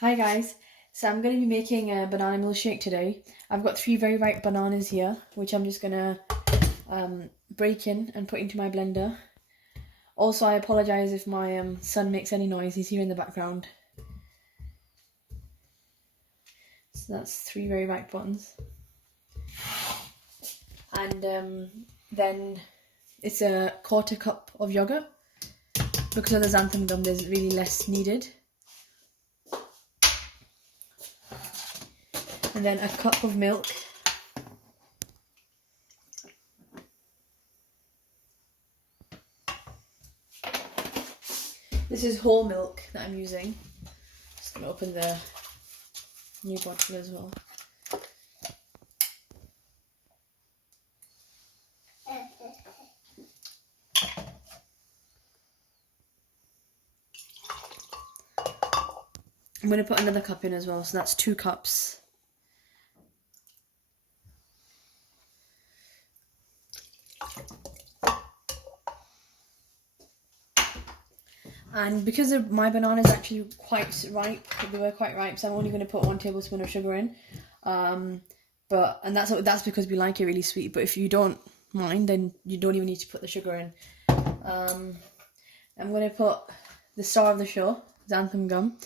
Hi guys, so I'm going to be making a banana milkshake today. I've got 3 very ripe bananas here, which I'm just going to break in and put into my blender. Also, I apologise if my son makes any noise, he's here in the background. So that's 3 very ripe ones. And then it's a 1/4 cup of yogurt. Because of the xanthan gum, there's really less needed. And then a cup of milk. This is whole milk that I'm using. Just gonna open the new bottle as well. I'm gonna put another cup in as well, so that's 2 cups. And because my banana is actually quite ripe, they were quite ripe, so I'm only going to put 1 tablespoon of sugar in. And that's because we like it really sweet. But if you don't mind, then you don't even need to put the sugar in. I'm going to put the star of the show, xanthan gum,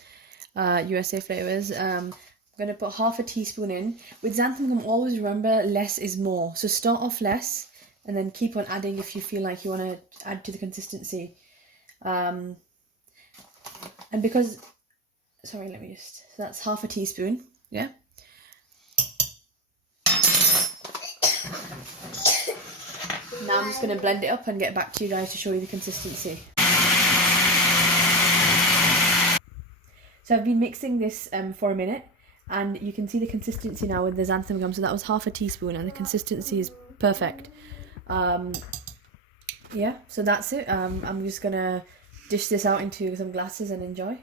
USA flavors. I'm going to put 1/2 teaspoon in. With xanthan gum, always remember less is more. So start off less, and then keep on adding if you feel like you want to add to the consistency. And because, sorry, so that's 1/2 teaspoon, yeah? Now I'm just going to blend it up and get back to you guys to show you the consistency. So I've been mixing this for a minute, and you can see the consistency now with the xanthan gum. So that was 1/2 teaspoon, and the consistency is perfect. Yeah, so that's it. I'm just going to dish this out into some glasses and enjoy.